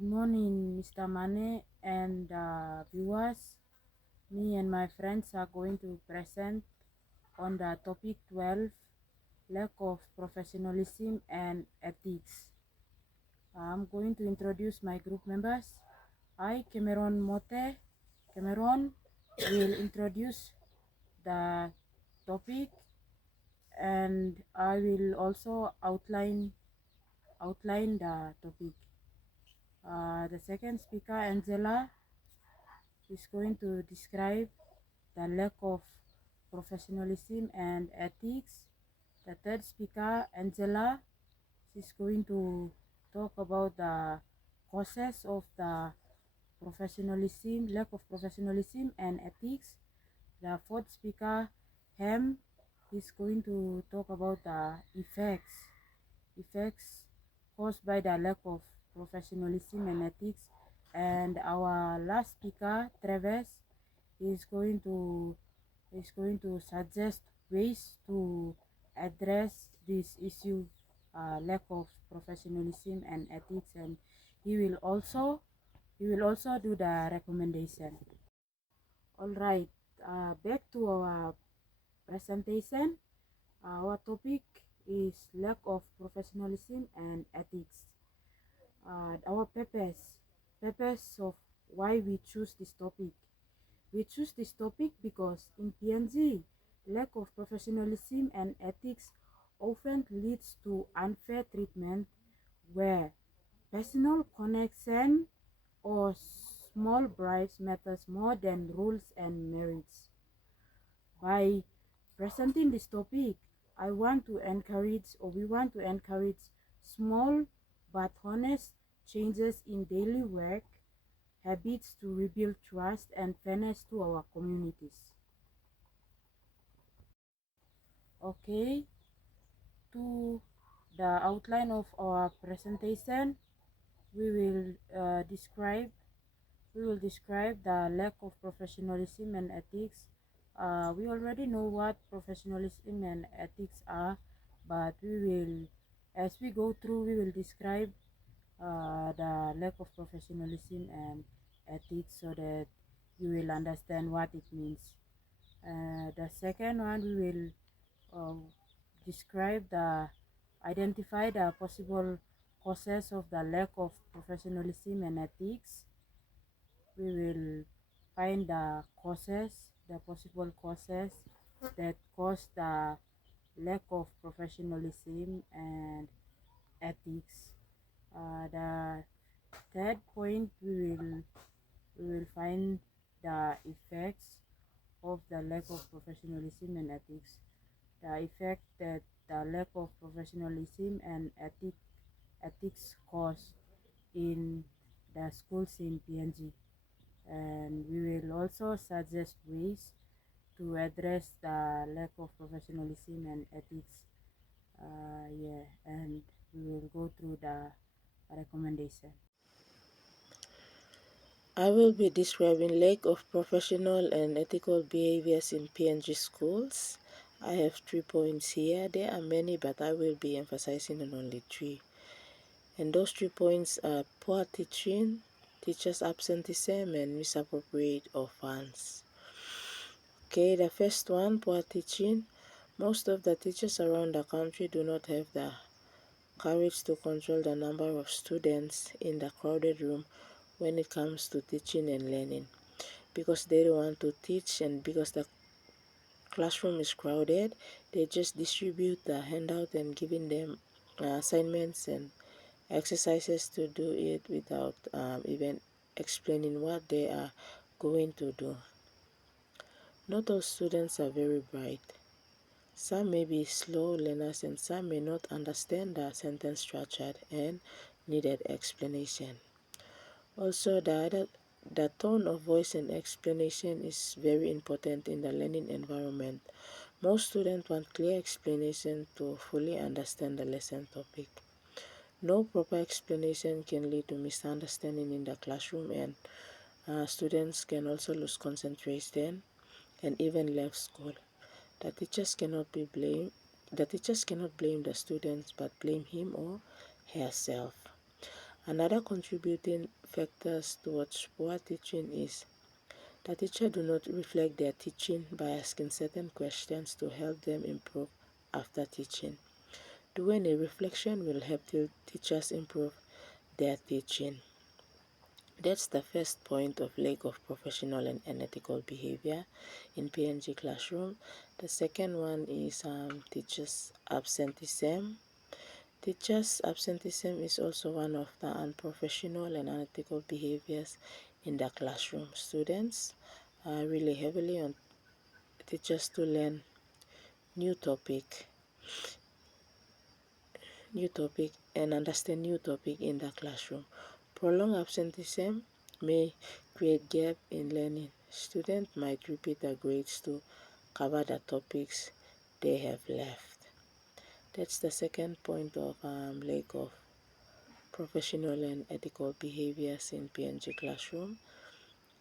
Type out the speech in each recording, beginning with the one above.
Good morning, Mr. Mane and viewers. Me and my friends are going to present on the topic 12, lack of professionalism and ethics. I'm going to introduce my group members. I, Cameron Mote. Cameron will introduce the topic, and I will also outline the topic. The second speaker, Angela, is going to describe the lack of professionalism and ethics. The third speaker, Angela, is going to talk about the causes of the lack of professionalism and ethics. The fourth speaker, Ham, is going to talk about the effects caused by the lack of professionalism and ethics. And our last speaker, Travis, is going to suggest ways to address this issue, lack of professionalism and ethics, and he will also do the recommendation. All right, back to our presentation. Our topic is lack of professionalism and ethics. Our purpose of why we choose this topic. We choose this topic because in PNG, lack of professionalism and ethics often leads to unfair treatment where personal connection or small bribes matters more than rules and merits. By presenting this topic, we want to encourage small but honest changes in daily work habits to rebuild trust and fairness to our communities. Okay, to the outline of our presentation, we will describe the lack of professionalism and ethics. We already know what professionalism and ethics are, but as we go through, we will describe the lack of professionalism and ethics so that you will understand what it means. The second one, we will describe identify the possible causes of the lack of professionalism and ethics. We will find the possible causes that cause the lack of professionalism and ethics. The third point, we will find the effects of the lack of professionalism and ethics. The effect that the lack of professionalism and ethics cause in the schools in PNG. And we will also suggest ways to address the lack of professionalism and ethics. And we will go through the recommendation. I will be describing lack of professional and ethical behaviors in PNG schools. I have 3 points here. There are many, but I will be emphasizing on only 3. And those 3 points are poor teaching, teachers' absenteeism, and misappropriate of funds. Okay, the first one, poor teaching. Most of the teachers around the country do not have the courage to control the number of students in the crowded room when it comes to teaching and learning, because they don't want to teach, and because the classroom is crowded, they just distribute the handout and giving them assignments and exercises to do it without even explaining what they are going to do. Not all students are very bright. Some may be slow learners and some may not understand the sentence structure and needed explanation. Also, the tone of voice and explanation is very important in the learning environment. Most students want clear explanation to fully understand the lesson topic. No proper explanation can lead to misunderstanding in the classroom, and students can also lose concentration and even leave school. The teachers cannot blame the students, but blame him or herself. Another contributing factors towards poor teaching is the teacher do not reflect their teaching by asking certain questions to help them improve after teaching. Doing a reflection will help teachers improve their teaching. That's the first point of lack of professional and ethical behavior in PNG classroom. The second one is teachers absenteeism. Teachers absenteeism is also one of the unprofessional and unethical behaviors in the classroom. Students rely heavily on teachers to learn new topic, and understand new topic in the classroom. Prolonged absenteeism may create gap in learning. Students might repeat the grades to cover the topics they have left. That's the second point of lack of professional and ethical behaviors in PNG classroom.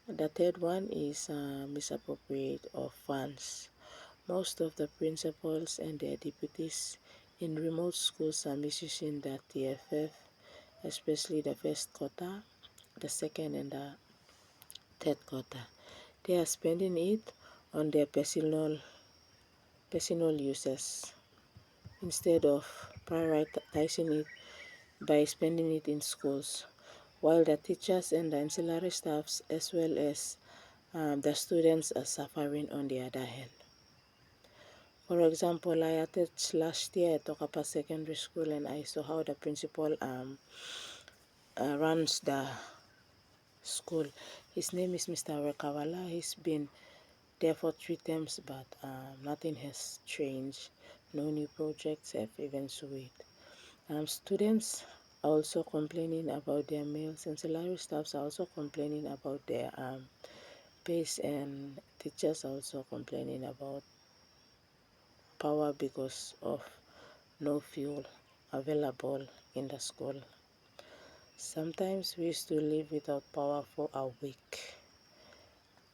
The third one is misappropriate of funds. Most of the principals and their deputies in remote schools are misusing the TFF, especially the first quota, the second and the third quota. They are spending it on their personal uses instead of prioritizing it by spending it in schools, while the teachers and the ancillary staffs as well as the students are suffering on the other hand. For example, I attended last year at Tokapa Secondary School and I saw how the principal runs the school. His name is Mr. Rekawala. He's been there for 3 terms, but nothing has changed. No new projects have even sweet. Students are also complaining about their meals, and salary staffs are also complaining about their pays, and teachers are also complaining about power because of no fuel available in the school. Sometimes we used to live without power for a week,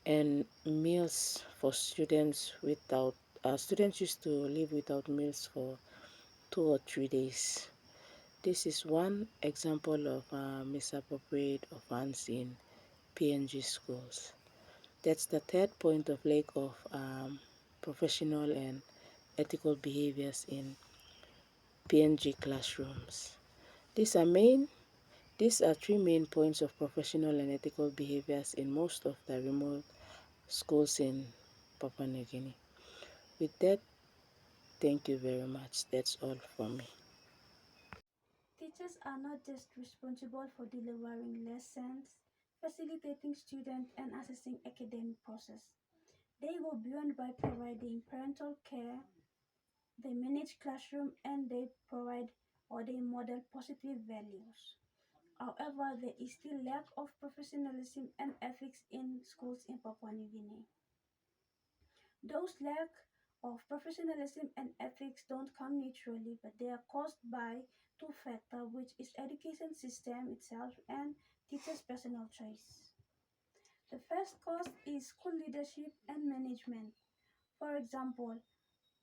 and meals for students used to live without meals for 2 or 3 days. This is one example of misappropriate of funds in PNG schools. That's the third point of lack of professional and ethical behaviors in PNG classrooms. These are main These are three main points of professional and ethical behaviors in most of the remote schools in Papua New Guinea. With that, thank you very much. That's all from me. Teachers are not just responsible for delivering lessons, facilitating student and assessing academic process. They go beyond by providing parental care, they manage classroom and they model positive values. However, there is still lack of professionalism and ethics in schools in Papua New Guinea. Those lack of professionalism and ethics don't come naturally, but they are caused by two factors, which is education system itself and teachers' personal choice. The first cause is school leadership and management. For example,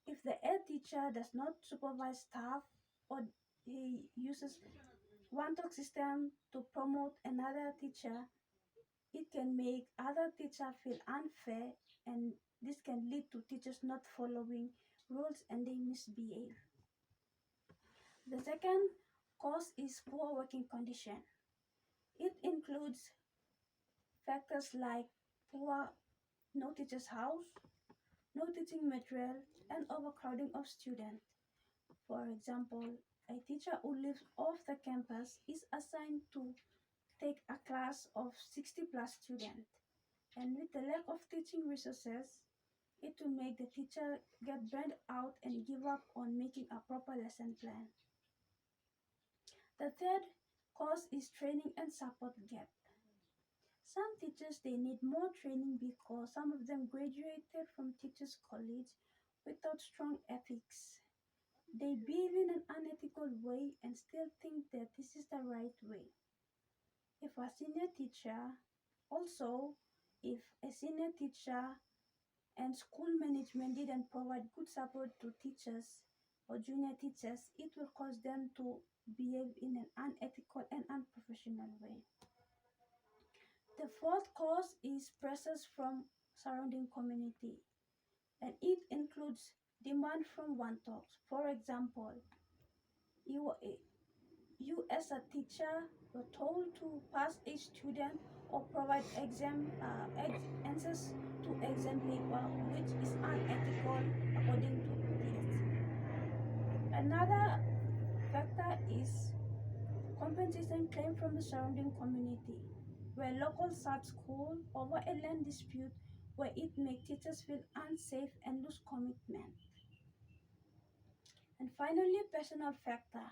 if the head teacher does not supervise staff or he uses one talk system to promote another teacher, it can make other teachers feel unfair, and this can lead to teachers not following rules and they misbehave. The second cause is poor working condition. It includes factors like poor no teacher's house, no teaching material, and overcrowding of students. For example, a teacher who lives off the campus is assigned to take a class of 60 plus students. And with the lack of teaching resources, it will make the teacher get burned out and give up on making a proper lesson plan. The third cause is training and support gap. Some teachers they need more training because some of them graduated from teachers college without strong ethics. They behave in an unethical way and still think that this is the right way. If a senior teacher also if a senior teacher and school management didn't provide good support to teachers or junior teachers, it will cause them to behave in an unethical and unprofessional way. The fourth cause is pressures from surrounding community, and it includes demand from one talks. For example, you you as a teacher were told to pass a student or provide answers to exam paper, which is unethical according to ETE. Another factor is compensation claim from the surrounding community, where locals start school over a land dispute where it makes teachers feel unsafe and lose commitment. And finally, personal factor,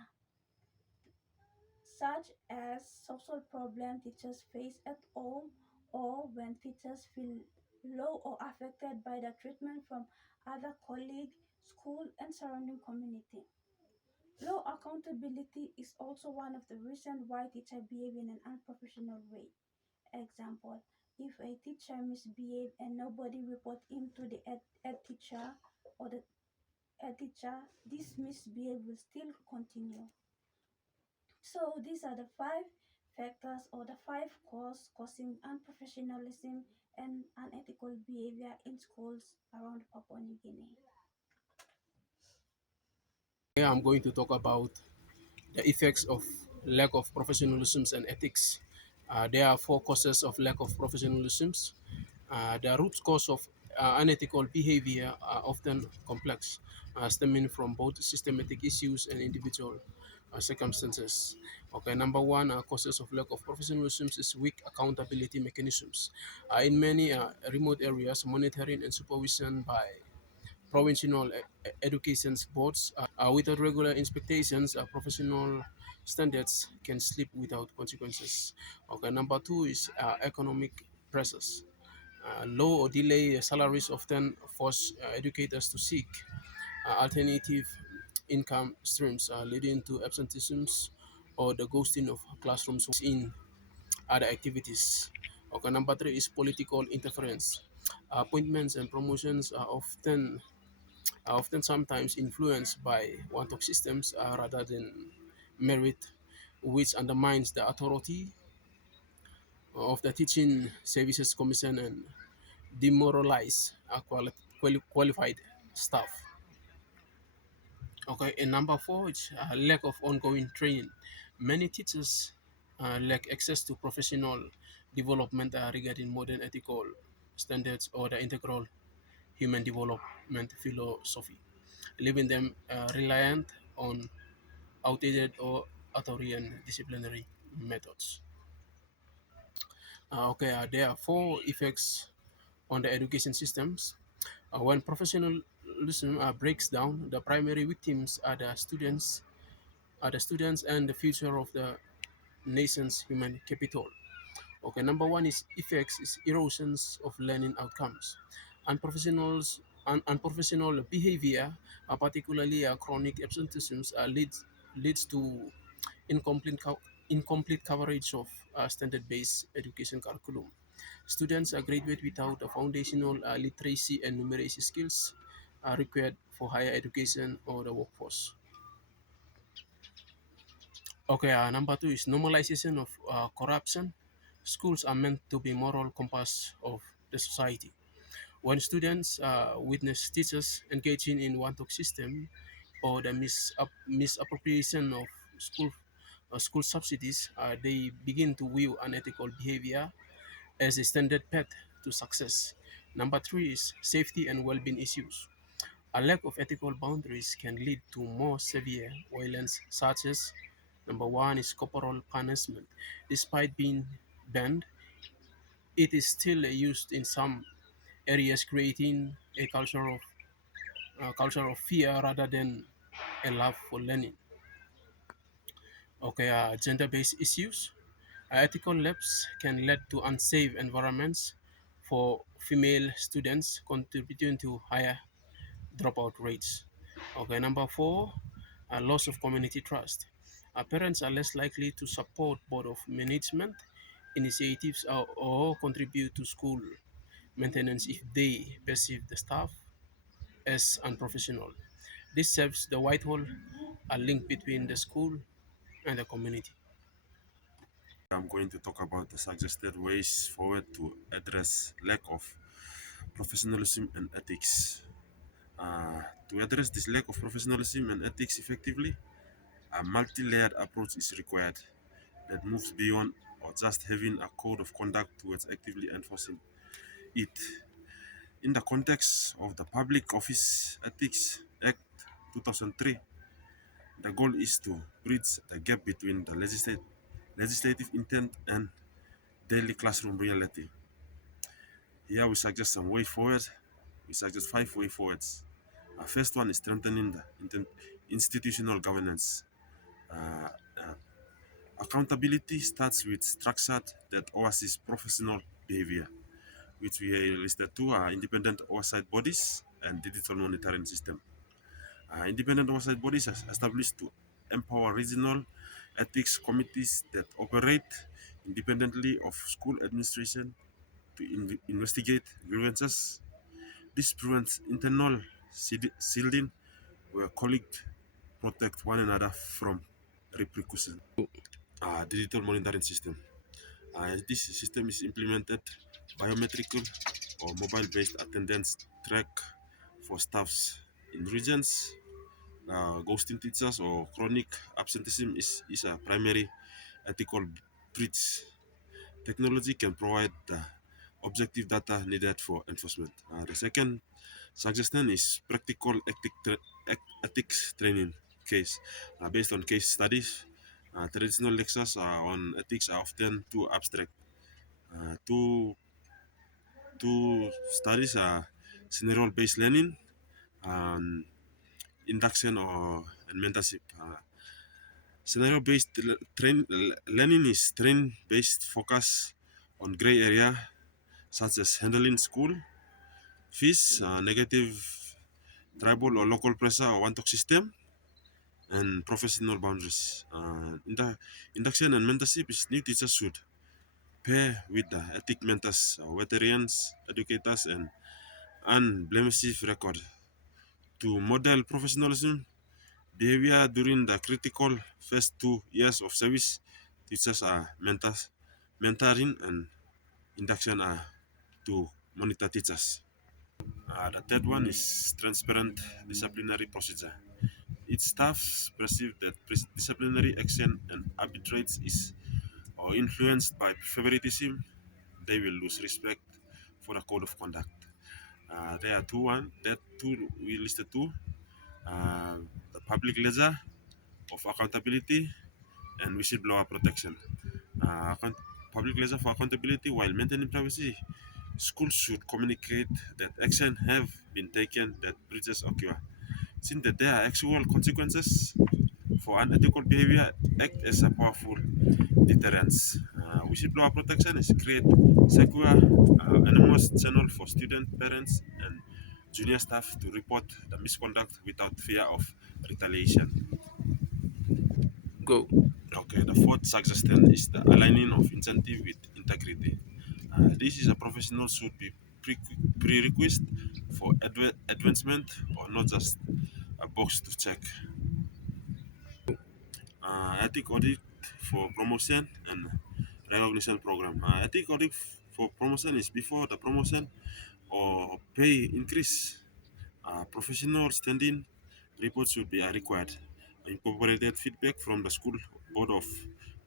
such as social problem teachers face at home or when teachers feel low or affected by the treatment from other colleagues, school, and surrounding community. Low accountability is also one of the reasons why teachers behave in an unprofessional way. Example, if a teacher misbehave and nobody report him to the head teacher or the head teacher, this misbehave will still continue. So these are the five factors or the five causes causing unprofessionalism and unethical behavior in schools around Papua New Guinea. Here I'm going to talk about the effects of lack of professionalism and ethics. There are four causes of lack of professionalism. The root cause of unethical behavior are often complex, stemming from both systematic issues and individual circumstances. Okay, number one, causes of lack of professionalism is weak accountability mechanisms. In many remote areas, monitoring and supervision by provincial education boards. Without regular inspections, professional standards can slip without consequences. Okay, number two is economic pressures. Low or delay salaries often force educators to seek alternative income streams, leading to absenteeisms or the ghosting of classrooms in other activities. Okay, number three is political interference. Appointments and promotions are often sometimes influenced by one-talk systems rather than merit, which undermines the authority of the Teaching Services Commission and demoralize qualified staff. Okay, and number four is lack of ongoing training. Many teachers lack access to professional development regarding modern ethical standards or the integral human development philosophy, leaving them reliant on outdated or authoritarian disciplinary methods. Okay, there are four effects on the education systems. When professionalism breaks down, the primary victims are the students and the future of the nation's human capital. Okay, number one is effects is erosions of learning outcomes. Unprofessional behavior, particularly chronic absenteeism, leads to incomplete, incomplete coverage of standard-based education curriculum. Students graduate without the foundational literacy and numeracy skills required for higher education or the workforce. Okay, number two is normalization of corruption. Schools are meant to be moral compass of the society. When students witness teachers engaging in one-talk system or the misappropriation of school school subsidies, they begin to view unethical behavior as a standard path to success. Number three is safety and well-being issues. A lack of ethical boundaries can lead to more severe violence, such as number one is corporal punishment. Despite being banned, it is still used in some areas, creating a culture of fear rather than a love for learning. Okay, gender-based issues. Ethical lapse can lead to unsafe environments for female students, contributing to higher dropout rates. Okay, number four, loss of community trust. Parents are less likely to support board of management initiatives or contribute to school maintenance if they perceive the staff as unprofessional. This serves the Whitehall a link between the school and the community. I'm going to talk about the suggested ways forward to address lack of professionalism and ethics. To address this lack of professionalism and ethics effectively, a multi-layered approach is required that moves beyond or just having a code of conduct towards actively enforcing it. In the context of the Public Office Ethics Act 2003, the goal is to bridge the gap between the legislative intent and daily classroom reality. Here we suggest some way forward. We suggest five way forwards. First one is strengthening the institutional governance. Uh, uh, Accountability starts with structured that oversees professional behavior, which we listed two are independent oversight bodies and digital monitoring system. Independent oversight bodies are established to empower regional ethics committees that operate independently of school administration to investigate grievances. This prevents internal shielding where colleagues protect one another from repercussions. Digital monitoring system. This system is implemented biometrical or mobile-based attendance track for staffs in regions. Ghosting teachers or chronic absenteeism is a primary ethical breach. Technology can provide the objective data needed for enforcement. The second suggestion is practical ethics training case based on case studies. Traditional lectures on ethics are often too abstract. Two studies are scenario-based learning and induction or and mentorship. Scenario-based learning is train-based focus on gray area such as handling school fees, negative tribal or local pressure or one-talk system, and professional boundaries. Induction and mentorship is new teachers should pair with the ethic mentors, veterans, educators, and unblemished record to model professionalism behavior during the critical first 2 years of service. Teachers are mentoring and induction are to monitor teachers. The third one is transparent disciplinary procedure. Its staff perceive that disciplinary action and arbitrage is or influenced by favoritism, they will lose respect for the code of conduct. There are two we listed two. Uh, the public ledger of accountability and whistleblower protection. Public ledger for accountability while maintaining privacy. Schools should communicate that action have been taken that breaches occur. Since that there are actual consequences for unethical behavior, act as a powerful deterrence. Whistleblower protection is create secure, anonymous channel for student, parents, and junior staff to report the misconduct without fear of retaliation. Go. Okay, the fourth suggestion is the aligning of incentive with integrity. This is a professional should be prerequisite for advancement or not just a box to check. Ethic audit for promotion and recognition program. Ethic audit for promotion is before the promotion or pay increase. Professional standing reports should be required. Incorporated feedback from the school board of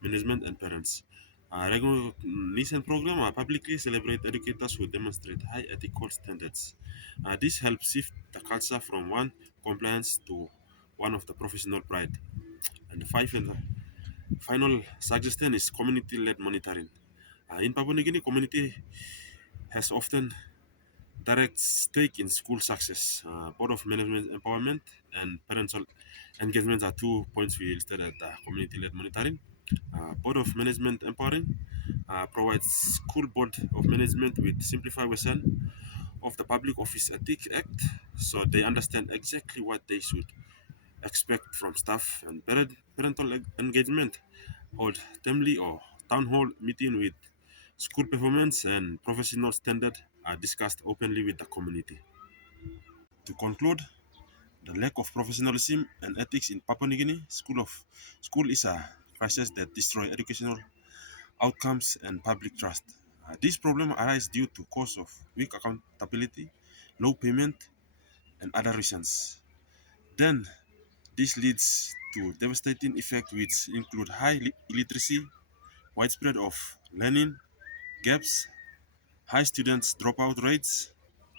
management and parents. Recognition program publicly celebrate educators who demonstrate high ethical standards. This helps shift the culture from one compliance to one of the professional pride. And the five and the final suggestion is community-led monitoring. In Papua New Guinea, community has often direct stake in school success. Board of management empowerment and parental engagement are 2 points we listed at community-led monitoring. Board of management empowering provides school board of management with simplified version of the Public Office Ethics Act, so they understand exactly what they should expect from staff and parental engagement. Hold timely or town hall meeting with school performance and professional standard are discussed openly with the community. To conclude, the lack of professionalism and ethics in Papua New Guinea school is a crises that destroy educational outcomes and public trust. This problem arises due to cause of weak accountability, low payment, and other reasons. Then this leads to devastating effects which include high illiteracy, widespread of learning gaps, high students dropout rates.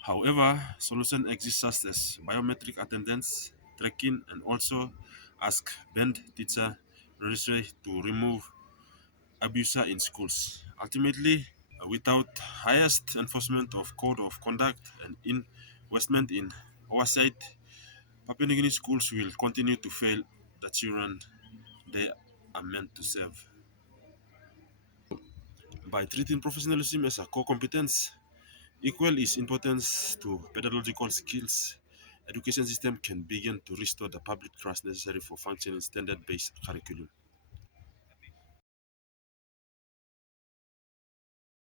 However, solutions exist such as biometric attendance tracking and also ask band teacher registry to remove abuser in schools. Ultimately, without highest enforcement of code of conduct and investment in oversight, Papua New Guinea schools will continue to fail the children they are meant to serve. By treating professionalism as a core competence, equal its importance to pedagogical skills, education system can begin to restore the public trust necessary for functioning standard-based curriculum.